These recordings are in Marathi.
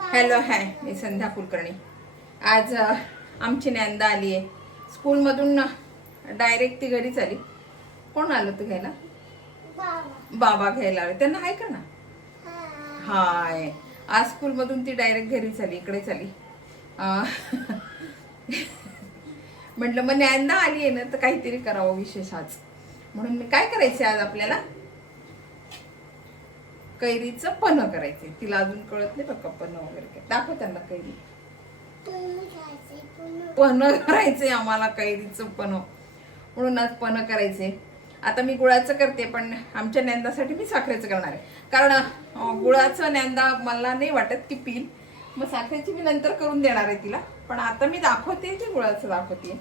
हॅलो हाय, मी संध्या कुलकर्णी. आज आमची नंदा आली आहे स्कूलमधून. डायरेक्ट ती घरीच आली. कोण आलं तू घ्यायला? बाबा घ्यायला आले. त्यांना हाय का ना? हाय. आज स्कूलमधून ती डायरेक्ट घरीच आली, इकडेच आली. म्हटलं मग नंदा आली आहे ना, तर काहीतरी करावं विशेष आज. म्हणून मी काय करायचे आज आपल्याला कैरीचं पन्ह करायचे. तिला अजून कळत नाही बघा पन्ह वगैरे काय. दाखव त्यांना कैरी. पन्ह करायचे आम्हाला, कैरीचं पन्ह. म्हणून आज पन्ह करायचे. आता मी गुळाचं करते, पण आमच्या नंदासाठी मी साखरेचं करणार आहे. कारण गुळाचं नंदा मला नाही वाटत की पिल. मग साखरेची मी नंतर करून देणार आहे तिला. पण आता मी दाखवते ते गुळाचं दाखवते.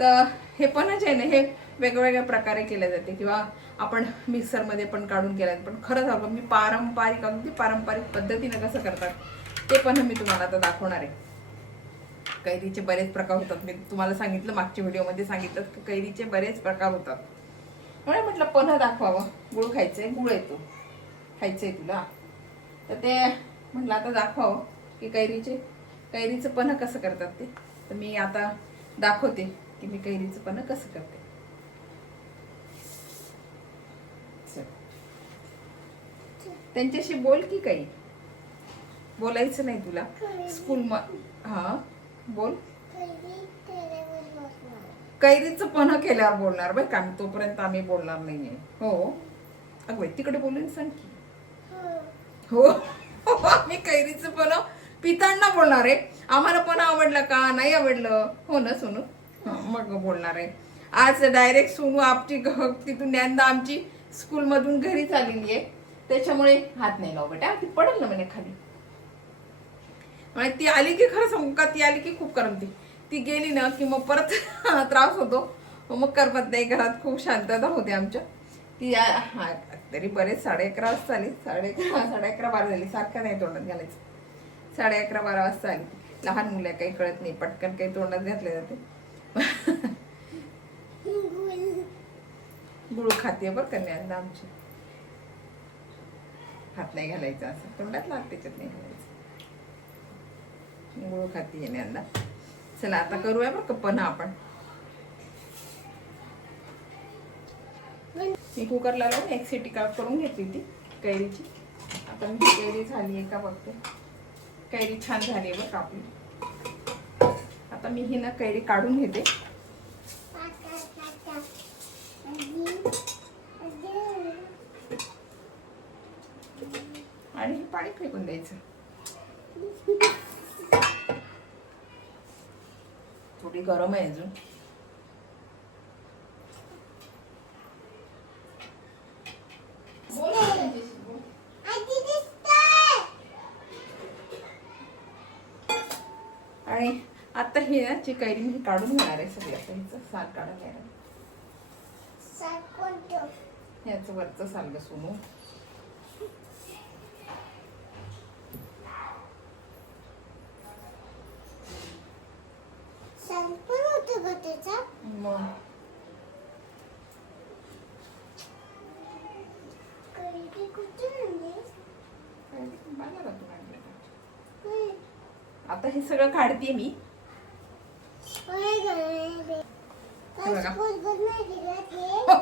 तर हे पन्ह जे आहे ना, हे वेगवेगळ्या प्रकारे केले जाते किंवा आपण मिक्सरमध्ये पण काढून केलं. पण खरं सांगू मी पारंपरिक, अगदी पारंपरिक पद्धतीने कसं करतात ते पण मी तुम्हाला आता दाखवणार आहे. कैरीचे बरेच प्रकार होतात. मी तुम्हाला सांगितलं, मागच्या व्हिडिओमध्ये सांगितलं की कैरीचे बरेच प्रकार होतात. म्हणून म्हटलं पन्ह दाखवावं. गुळ खायचंय, गुळ येतो खायचंय तुला, तर ते म्हटलं आता दाखवावं की कैरीचं पन्ह कसं करतात ते. तर मी आता दाखवते की मी कैरीचं पन्ह कसं करते. त्यांच्याशी बोल की काही. बोलायचं नाही तुला स्कूल हा बोल. कैरीचं पन्ह केल्यावर बोलणार बाई का, तोपर्यंत आम्ही बोलणार नाहीये. हो अगं तिकडे बोलून सांग की. हो आम्ही कैरीचं पन्ह पितांना बोलणार आहे. आम्हाला पण आवडलं का नाही आवडलं, हो ना सोनू, मग बोलणार आहे. आज डायरेक्ट सोनू आपची तिथून नंदा आमची स्कूल मधून घरी आलेली आहे. त्याच्यामुळे हात नाही लाव बेटा, ती पडेल ना म्हणे खाली. म्हणजे ती आली की खरं सांगू का, ती आली की खूप करमते. ती गेली ना की मग परत त्रास होतो. मग करमत नाही. घरात खूप शांतता होते आमच्या. ती तरी बरेच 11:30 वाजता आली. 11:30 12 झाली. सारखं नाही तोंडात घालायचं. 11:30 12 वाजता आली. लहान मुलं काही कळत नाही, पटकन काही तोंडात घातले जाते. गुळ खाते बरं कन्या आमची. हात नाही घालायचा, असं तोंडात लाग त्याच्यात नाही घालायचं. गुळ खाती नंदा. चला आता करूया बरं का पन्ह आपण. मी कुकरला लावून एक सिटी करून घेतली ती कैरीची. आता मी कैरी झाली आहे का बघते. कैरी छान झाली आहे बरं का आपली. आता मी ही ना कैरी काढून घेते. आणि हे पाणी फेकून द्यायचं. थोडी गरम आहे अजून. आणि आता ही ना ची कैरी मी काढून घेणार आहे सगळं. आता हिचं साल काढून घेणार. ह्याचं वरचं साल ग सोनू. आता हे सगळं काढते मी.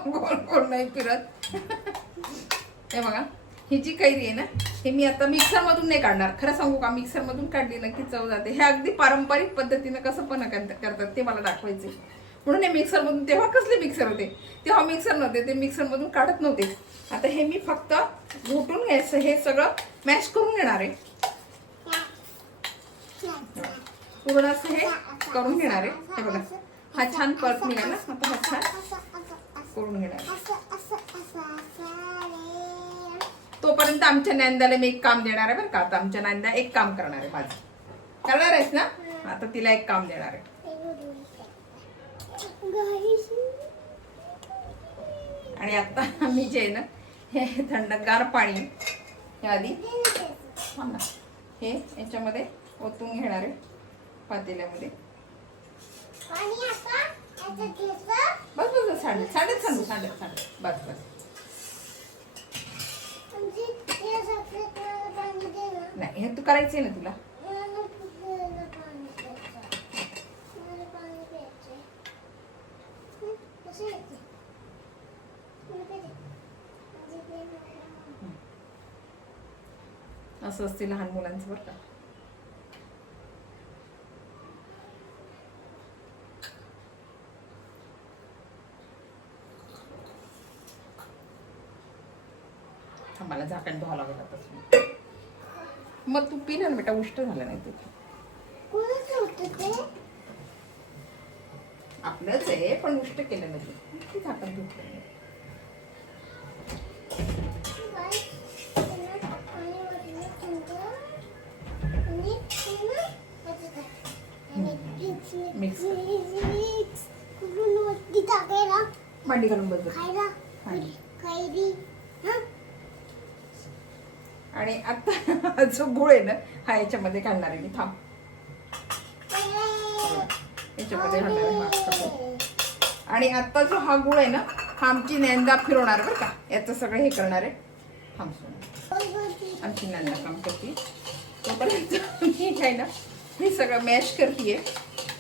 गोल गोल नाही फिरत. हे बघा ही जी कैरी आहे ना, हे मी आता मिक्सर मधून नाही काढणार. खरं सांगू का, मिक्सर मधून काढली ना की चव जाते. हे अगदी पारंपरिक पद्धतीने कसं पण करतात ते मला दाखवायचे. म्हणून हे मिक्सर मधून, तेव्हा कसले मिक्सर होते, तेव्हा मिक्सर नव्हते, ते मिक्सर मधून काढत नव्हते. आता हे मी फक्त घोटून घ्यायचं, हे सगळं मॅश करून घेणार आहे. पूर्ण असं हे करून घेणार आहे. हे बघा हा छान परत निघाला. आता हा छान करून घेणार. तोपर्यंत आमच्या नंदाला मी एक काम देणार आहे बरं का. आता आमच्या नंदा एक काम करणार आहे माझं. करणार आहेस ना? आता तिला एक काम देणार आहे. आणि आता मी जे आहे ना, हे थंडगार पाणी हे आधी हे याच्यामध्ये ओतून घेणार आहे पातेल्यामध्ये. बस बस सांडत सांडत सांडू सांडत सांडत बस बस. नाही, हे तू करायचंय ना तुला. असं असते लहान मुलांचं बरं का. मला झाकण धुवा लागत आता. मग तू पिलं ना बेटा, उष्ट झालं नाही तुझं. आपलंच आहे पण उष्ट केलं नाही. झाकण धुतलं. मांडी घालून बस. आणि आता जो गुळ आहे ना, हा याच्यामध्ये घालणार आहे मी. थांब, याच्यामध्ये घालणार आहे. आणि आता जो हा गुळ आहे ना, हा आमची नैंदा फिरवणार बरं का. याचं सगळं हे करणार आहे. थांब सोना, आमची नैंदा काम करते तोपर्यंत मी काय ना, हे सगळं मॅश करतेय.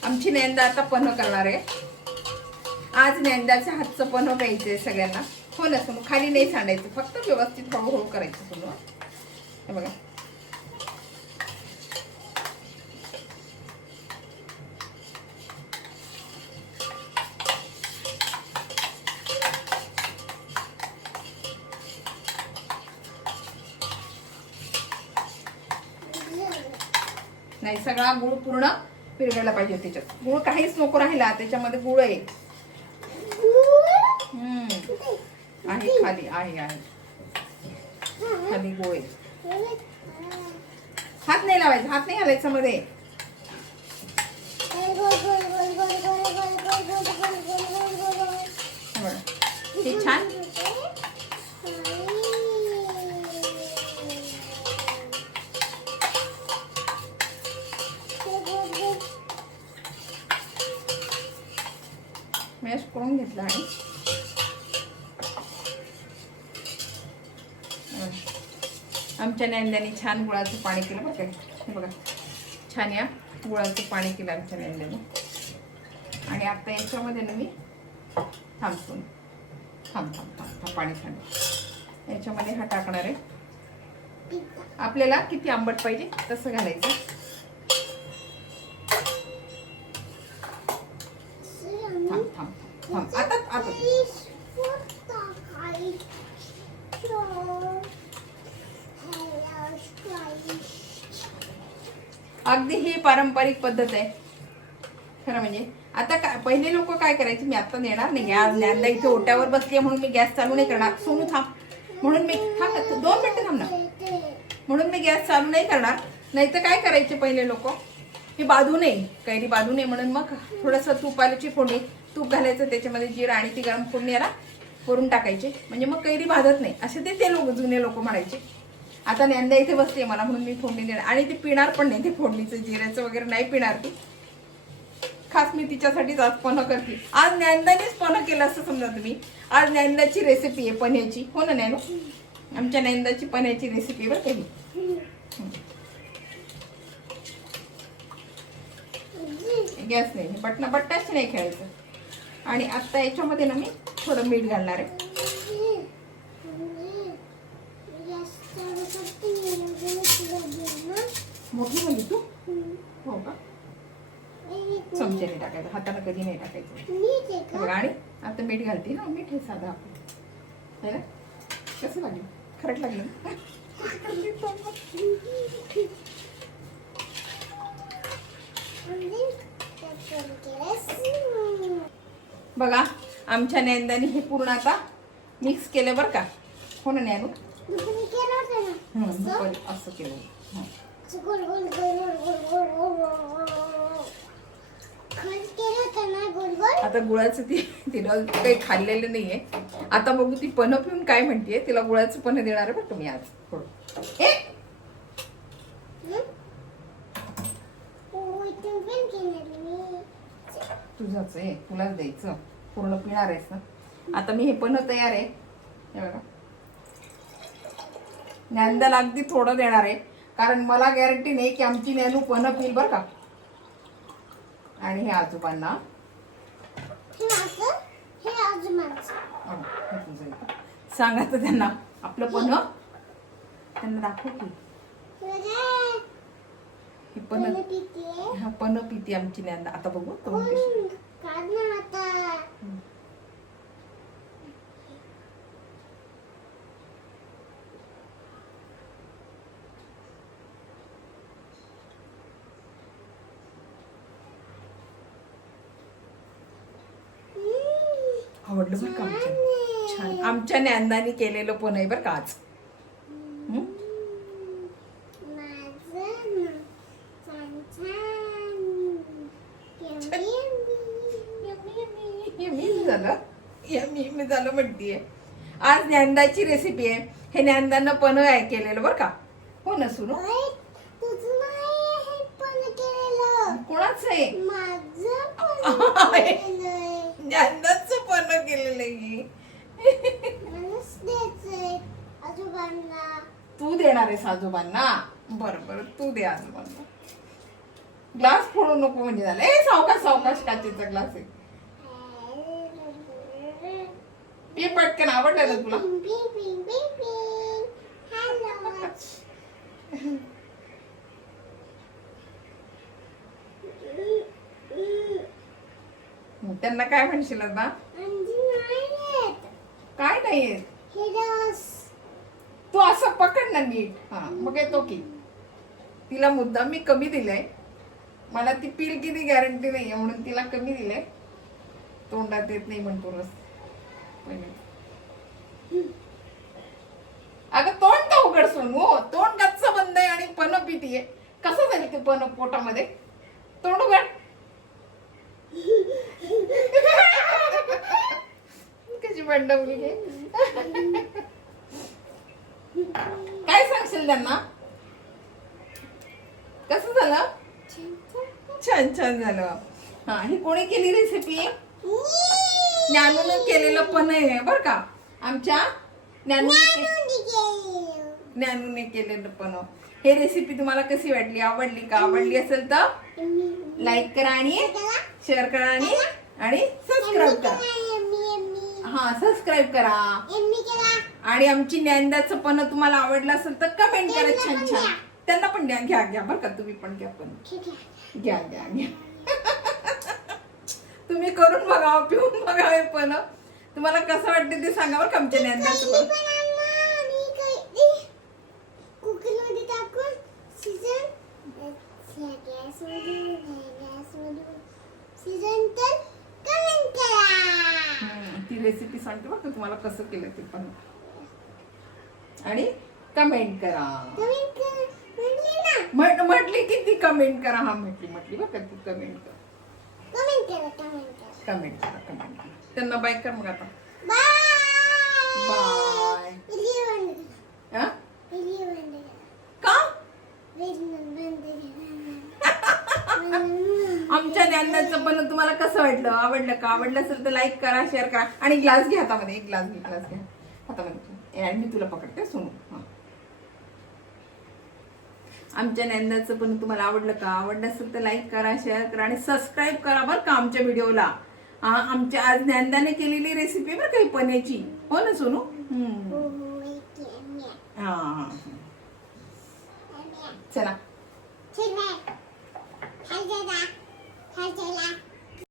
आमची नैंदा आता पन्ह करणार आहे. आज नैंदाच्या हातचं पन्ह प्यायचंय सगळ्यांना. हो ना सोनू, खाली नाही सांडायचं, फक्त व्यवस्थित हळूहळू करायचं सोनू. हे बघा, नाही सगळा गुळ पूर्ण विरघळला पाहिजे त्याच्यात. गुळ काहीच नको राहिला त्याच्यामध्ये. गुळ आहे, आहे खाली, आहे खाली गुळ आहे. हात नाही लावायचा, हात नाही घालायचा मध्ये. हे छान मॅश करून घेतला. आणि आमच्या नैंद्याने छान गुळाचं पाणी केलं बरं काय. हे बघा, छान या गुळाचं पाणी केलं आमच्या नैंद्याने. आणि आता याच्यामध्ये ना मी थांबतो. थांब पाणी थंड. याच्यामध्ये हा टाकणार आहे. आपल्याला किती आंबट पाहिजे तसं घालायचं. थांब आता अगदी ही पारंपरिक पद्धत आहे खरं म्हणजे. आता काय पहिले लोक काय करायचे, मी आता देणार नाही. आज नैंदा इथे ओट्यावर बसली म्हणून मी गॅस चालू नाही करणार. सोनू थांब, म्हणून मी 2 मिनिटं थांब ना, म्हणून मी गॅस चालू नाही करणार. नाही तर काय करायचे पहिले लोक, हे बाधू नये, कैरी बाधू नये म्हणून मग थोडंसं तुपाची फोडणी, तूप घालायचं त्याच्यामध्ये, जिरा आणि ती गरम फोडणी याला करून टाकायचे, म्हणजे मग कैरी भाजत नाही, असे ते लोक जुने लोक म्हणायचे. आता नैंदा इथे बसते मला म्हणून मी फोडणी देणार. आणि ती पिणार पण नाही, ते फोडणीचं जिऱ्याचं वगैरे नाही पिणार ती. खास मी तिच्यासाठीच आज पन्ह करते. आज नैंदानेच पन्ह केलं असं समजा तुम्ही. आज नैंदाची रेसिपी आहे पन्ह्याची. हो ना नैनो, आमच्या नैंदाची पन्ह्याची रेसिपी बरं काही. गॅस नाही, बट्टाशी नाही खेळायचं. आणि आता याच्यामध्ये ना मी थोडं मीठ घालणार आहे. मोठी म्हणजे तू हो का, चमच्याने टाकायचं, हाताने कधी नाही टाकायचं. आणि आता मीठ घालते ना, मीठ हे साधं आपलं है ना. कसं लागलं, खरंच लागलं. बघा आमच्या नैंदाने हे पूर्ण आता मिक्स केलं बरं का. हो ना नैनू, असं केलं. आता गुळाचं तिला काही खाल्लेलं नाहीये. आता बघू ती पन्ह पिऊन काय म्हणतेय. तिला गुळाचं पन्ह देणार आहे बरं तुम्ही आज. तुझंच आहे, तुलाच द्यायचं, पूर्ण पिणार आहेस ना. आता मी हे पन्ह तयार आहे. हे बघा, नैंदाला अगदी थोडं देणार आहे कारण मला गॅरंटी नाही की आमची नॅनू पण पिल बरं का. आणि हे आजोबांना सांगा तर त्यांना आपलं पण त्यांना दाखव की ही पण हा पण पिती आमची नॅनदा. आता बघू तोंड कशी. आवडलं बरं का आमच्या छान आमच्या नॅनदानी केलेलं पण आहे बरं का आज. यम्मी झालं म्हणतीये. आज ज्ञानदाची रेसिपी आहे. हे ज्ञानदानं पण केलेलं बरं का. हो ना सुनो. कोणाच आहे ज्ञानदाच पण केलेलं आहे. तू देणार आहेस आजोबांना. बरं बरं तू दे आजोबांना. ग्लास फोडू नको म्हणजे झालं. सावकाश सावकाश काचेचा ग्लास आहे. ते पटकन आवडलं ना तुला. त्यांना काय म्हणशील आता. काय नाही तू असं पकड ना नीट. हा मग येतो की. तिला मुद्दाम मी कमी दिलंय. मला ती पिल किती गॅरंटी नाहीये म्हणून तिला कमी दिलंय. तोंडात येत नाही म्हणतो रस. अगं तोंड का उघड सोनू. तोंड गच्च बंद आहे आणि पण पितीये. कसं झाली ते पण पोटामध्ये. तोंड उघड. कशी बंडवली घे. काय सांगशील त्यांना. कसं झालं. छान छान झालं. हा ही कोणी केली रेसिपी. ज्ञानून केलेलं पण आहे बर का. आमच्या ज्ञानूने केलेलं पण. हे रेसिपी तुम्हाला कशी वाटली. आवडली का. आवडली असेल तर लाईक करा आणि शेअर करा आणि सबस्क्राईब करा. हा सबस्क्राईब करा. आणि आमची ज्ञानदाचं पण तुम्हाला आवडलं असेल तर कमेंट करा छान छान. त्यांना पण द्या. घ्या घ्या बरं का. तुम्ही पण घ्या पण. घ्या घ्या घ्या. तुम्ही करून बघा पिऊन बघा पण. तुम्हाला कसं वाटतं ते सांगा बरं का. आमच्या ज्ञानदाचं पण. ती रेसिपी सांगते बरं का तुम्हाला कसं केलं ते पण. आणि कमेंट करा. म्हटली की ती कमेंट करा. हा म्हटली बरं का ती कमेंट करा. कमेंट करा. त्यांना बाय कर मग आता. बाय. का आमच्या ज्ञानाचं पण तुम्हाला कसं वाटलं. आवडलं का. आवडलं असेल तर लाईक करा शेअर करा. आणि ग्लास घ्या हातामध्ये. एक ग्लास घ्या हातामध्ये. आणि मी तुला पकडते सोनू. आमच्या ज्ञानाचं पण तुम्हाला आवडलं का. आवडलं असेल तर लाईक करा शेअर करा आणि सबस्क्राईब करा बरं का आमच्या व्हिडिओला. आमच्या आज ज्ञानदाने केलेली रेसिपी बरं काही पनीरची. हो ना सोनू. हा चला.